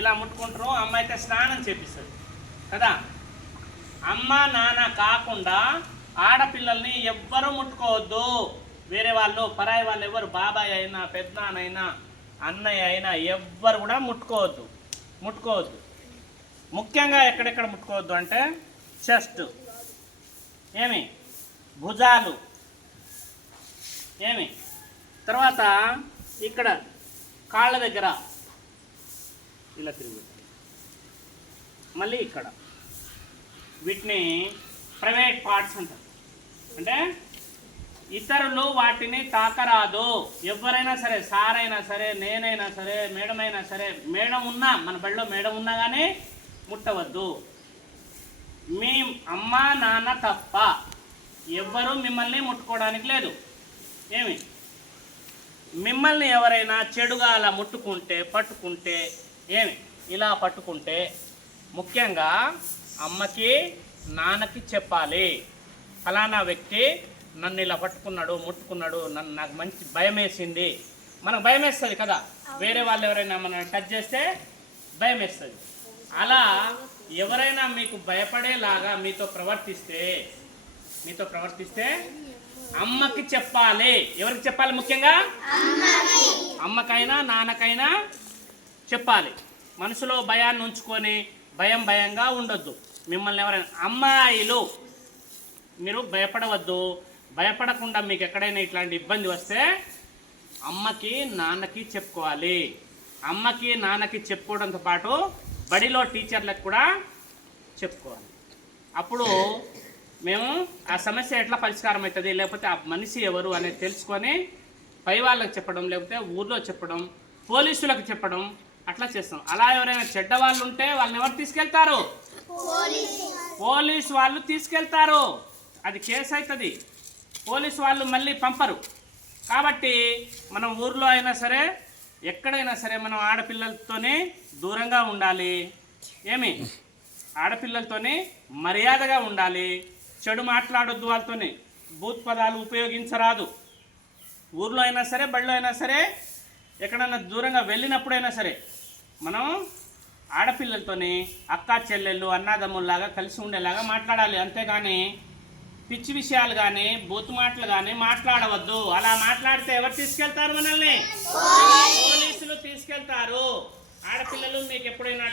ఇలా ముట్టుకుంటారు. అమ్మ అయితే స్నానం చేపిస్తుంది కదా. అమ్మ నాన్న కాకుండా ఆడపిల్లల్ని ఎవ్వరూ ముట్టుకోవద్దు. వేరే వాళ్ళు, పరాయి వాళ్ళు ఎవరు, బాబాయ్ అయినా పెద్దనాన్నైనా అన్నయ్య అయినా ఎవ్వరు కూడా ముట్టుకోవద్దు. ముఖ్యంగా ఎక్కడెక్కడ ముట్టుకోవద్దు అంటే చెస్ట్, భుజాలు, తర్వాత ఇక్కడ కాళ్ళ దగ్గర ఇలా తిరుగు, మళ్ళీ ఇక్కడ. వీటిని ప్రైవేట్ పార్ట్స్ అంటారు. అంటే ఇతరులు వాటిని తాకరాదు. ఎవరైనా సరే, సార్ అయినా సరే, నేనైనా సరే, మేడం అయినా సరే, మేడం ఉన్నా, మన బడిలో మేడం ఉన్నా కానీ ముట్టవద్దు. మీ అమ్మ నాన్న తప్ప ఎవ్వరూ మిమ్మల్ని ముట్టుకోవడానికి లేదు. మిమ్మల్ని ఎవరైనా చెడుగా అలా ముట్టుకుంటే, పట్టుకుంటే, ఇలా పట్టుకుంటే ముఖ్యంగా అమ్మకి నాన్నకి చెప్పాలి. ఫలానా వ్యక్తి నన్ను ఇలా పట్టుకున్నాడు, ముట్టుకున్నాడు, నాకు మంచి భయం వేసింది. మనకు భయం వేస్తుంది కదా, వేరే వాళ్ళు ఎవరైనా మనం టచ్ చేస్తే భయం వేస్తుంది. అలా ఎవరైనా మీకు భయపడేలాగా మీతో ప్రవర్తిస్తే అమ్మకి చెప్పాలి. ఎవరికి చెప్పాలి? ముఖ్యంగా అమ్మకైనా నాన్నకైనా చెప్పాలి. మనసులో భయాన్ని ఉంచుకొని భయంగా ఉండొద్దు. మిమ్మల్ని ఎవరైనా, అమ్మాయిలు మీరు భయపడవద్దు. భయపడకుండా మీకు ఎక్కడైనా ఇట్లాంటి ఇబ్బంది వస్తే అమ్మకి నాన్నకి చెప్పుకోవాలి. అమ్మకి నాన్నకి చెప్పుకోవడంతో పాటు బడిలో టీచర్లకు కూడా చెప్పుకోవాలి. అప్పుడు మేము ఆ సమస్య ఎట్లా పరిష్కారం అవుతుంది, లేకపోతే ఆ మనిషి ఎవరు అనేది తెలుసుకొని పై వాళ్ళకి చెప్పడం, లేకపోతే ఊర్లో చెప్పడం, పోలీసులకు చెప్పడం, అట్లా చేస్తాం. అలా ఎవరైనా చెడ్డ వాళ్ళు ఉంటే వాళ్ళని ఎవరు తీసుకెళ్తారు? పోలీసు వాళ్ళు తీసుకెళ్తారు. అది కేసు అవుతుంది. పోలీసు వాళ్ళు మళ్ళీ పంపరు. కాబట్టి మనం ఊర్లో అయినా సరే, ఎక్కడైనా సరే మనం ఆడపిల్లలతోనే దూరంగా ఉండాలి. ఆడపిల్లలతోనే మర్యాదగా ఉండాలి. చెడు మాట్లాడొద్దు. వాళ్ళతోనే బూత్ పదాలు ఉపయోగించరాదు. ఊర్లో అయినా సరే, బడిలో అయినా సరే, ఎక్కడైనా దూరంగా వెళ్ళినప్పుడైనా సరే మనం ఆడపిల్లలతోని అక్కా చెల్లెళ్ళు, అన్నాదమ్ముల్లాగా కలిసి ఉండేలాగా మాట్లాడాలి. అంతేగాని పిచ్చి విషయాలు కానీ, బూత్ మాటలు కానీ మాట్లాడవద్దు. అలా మాట్లాడితే ఎవరు తీసుకెళ్తారు? మనల్ని పోలీసులు తీసుకెళ్తారు. ఆడపిల్లలు మీకు ఎప్పుడైనా